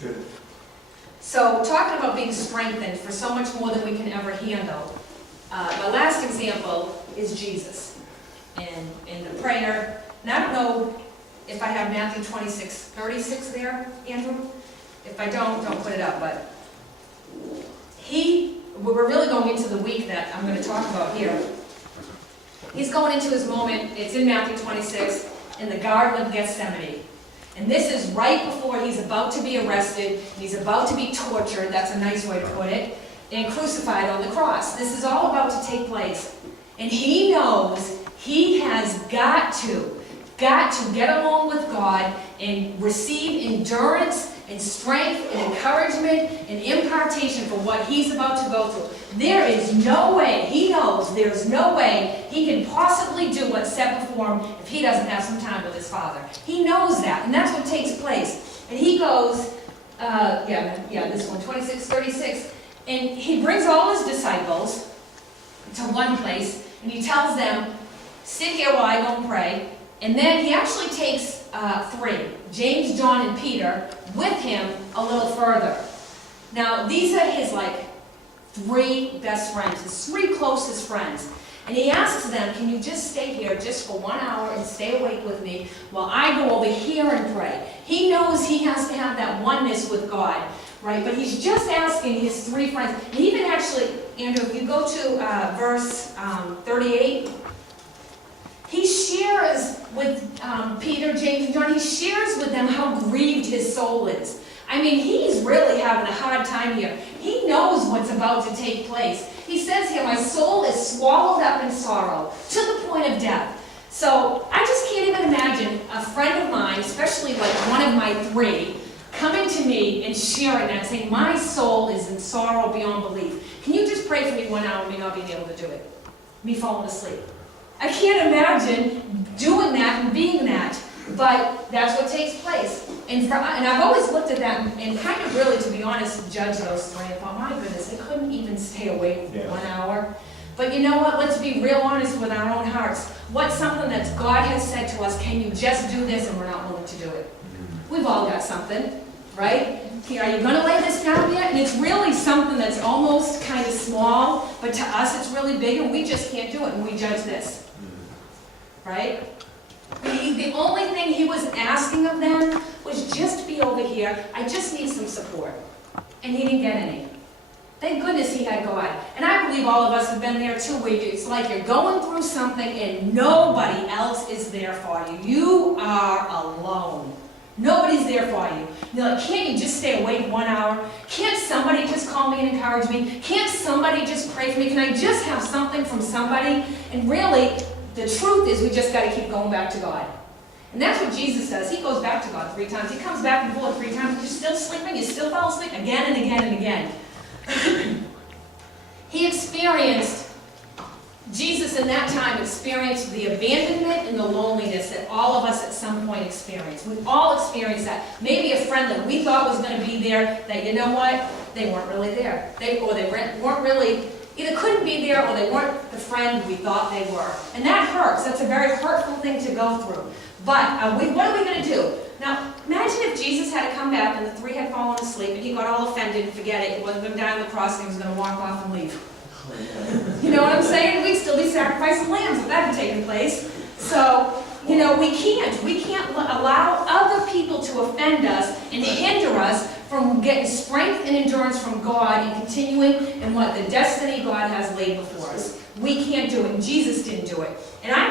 Good. So talking about being strengthened for so much more than we can ever handle. My last example is Jesus in the prayer. And I don't know if I have Matthew 26:36 there, Andrew. If I don't put it up. But we're really going into the week that I'm going to talk about here. He's going into his moment, it's in Matthew 26, in the Garden of Gethsemane. And this is right before he's about to be arrested, he's about to be tortured, that's a nice way to put it, and crucified on the cross. This is all about to take place. And he knows he has got to get along with God and receive endurance and strength and encouragement and impartation for what he's about to go through. There is no way, he knows there's no way he can possibly do what's set before him if he doesn't have some time with his Father. He knows that, and that's what takes place. And he goes, this one, 26:36, and he brings all his disciples to one place, and he tells them, sit here while I go and pray. And then he actually takes three, James, John, and Peter, with him a little further. Now, these are his, three best friends, his three closest friends. And he asks them, can you just stay here just for 1 hour and stay awake with me while I go over here and pray? He knows he has to have that oneness with God, right? But he's just asking his three friends. And even actually, Andrew, if you go to verse 38, he shares with Peter, James, and John, he shares with them how grieved his soul is. I mean, he's really having a hard time here. He knows what's about to take place. He says here, my soul is swallowed up in sorrow to the point of death. So I just can't even imagine a friend of mine, especially like one of my three, coming to me and sharing that, saying, my soul is in sorrow beyond belief. Can you just pray for me 1 hour, me not being able to do it? Me falling asleep. I can't imagine doing that and being that, but that's what takes place. And I've always looked at that and kind of really, to be honest, judged those three and thought, my goodness, they couldn't even stay awake 1 hour. But you know what? Let's be real honest with our own hearts. What's something that God has said to us, can you just do this, and we're not willing to do it? We've all got something, right? Are you going to lay this down yet? And it's really something that's almost kind of small, but to us it's really big, and we just can't do it, and we judge this. Right? The only thing he was asking of them was just be over here. I just need some support. And he didn't get any. Thank goodness he had God. And I believe all of us have been there too, where it's like you're going through something and nobody else is there for you. You are alone. Nobody's there for you. You're like, can't you just stay awake 1 hour? Can't somebody just call me and encourage me? Can't somebody just pray for me? Can I just have something from somebody? And really, the truth is we just got to keep going back to God. And that's what Jesus does. He goes back to God 3 times. He comes back and forth 3 times. You're still sleeping. You still fall asleep again and again and again. Jesus in that time experienced the abandonment and the loneliness that all of us at some point experience. We've all experienced that. Maybe a friend that we thought was going to be there, that you know what? They weren't really there. They weren't really... either couldn't be there or they weren't the friend we thought they were. And that hurts. That's a very hurtful thing to go through. But what are we going to do? Now, imagine if Jesus had to come back and the three had fallen asleep and he got all offended and forget it. He wasn't going to die on the cross and he was going to walk off and leave. You know what I'm saying? We'd still be sacrificing lambs if that had taken place. So, we can't allow other people to offend us and hinder us from getting strength and endurance from God and continuing in what the destiny God has laid before us. We can't do it, and Jesus didn't do it. And I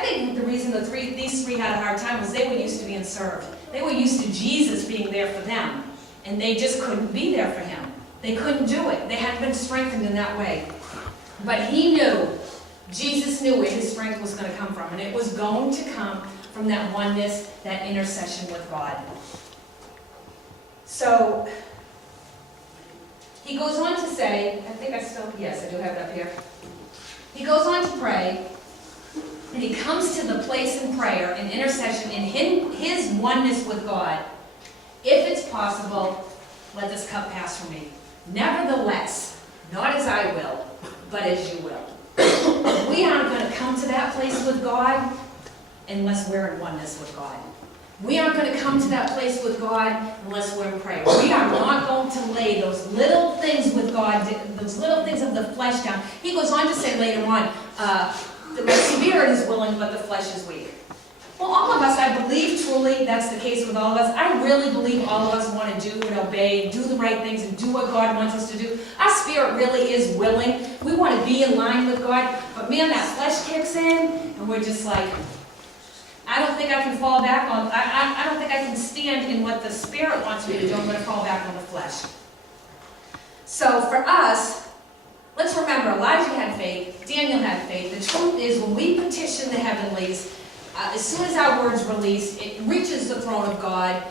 think the reason these three had a hard time was they were used to being served. They were used to Jesus being there for them, and they just couldn't be there for him. They couldn't do it. They hadn't been strengthened in that way. But Jesus knew where his strength was going to come from, and it was going to come from that oneness, that intercession with God. So, he goes on to say, I do have it up here. He goes on to pray, and he comes to the place in prayer, in intercession, in his oneness with God. If it's possible, let this cup pass from me. Nevertheless, not as I will, but as you will. We aren't going to come to that place with God unless we're in oneness with God. We aren't going to come to that place with God unless we're in prayer. We are not going to lay those little things with God, those little things of the flesh down. He goes on to say later on, that my spirit is willing, but the flesh is weak. Well, all of us, I believe truly that's the case with all of us. I really believe all of us want to do and obey, do the right things, and do what God wants us to do. Our spirit really is willing. We want to be in line with God, but man, that flesh kicks in, and we're just like, I don't think I can fall back on, I don't think I can stand in what the Spirit wants me to do. I'm going to fall back on the flesh. So for us, let's remember, Elijah had faith, Daniel had faith. The truth is, when we petition the heavenlies, as soon as our word's released, it reaches the throne of God,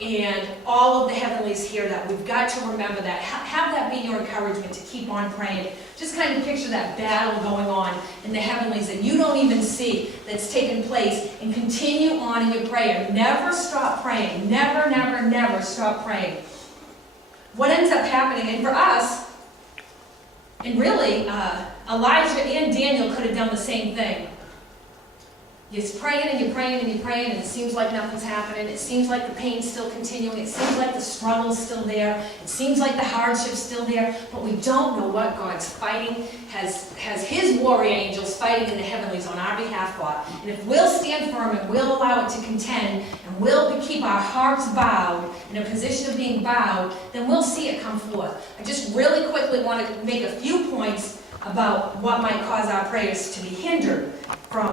and all of the heavenlies hear that. We've got to remember that. Have that be your encouragement to keep on praying. Just kind of picture that battle going on in the heavenlies that you don't even see that's taking place, and continue on in your prayer. Never stop praying. Never, never, never stop praying. What ends up happening, and for us, and really, Elijah and Daniel could have done the same thing. You're praying and you're praying and you're praying, and it seems like nothing's happening. It seems like the pain's still continuing. It seems like the struggle's still there. It seems like the hardship's still there. But we don't know what God's fighting, has His warrior angels fighting in the heavenlies on our behalf for. And if we'll stand firm and we'll allow it to contend, and we'll keep our hearts bowed, in a position of being bowed, then we'll see it come forth. I just really quickly want to make a few points about what might cause our prayers to be hindered from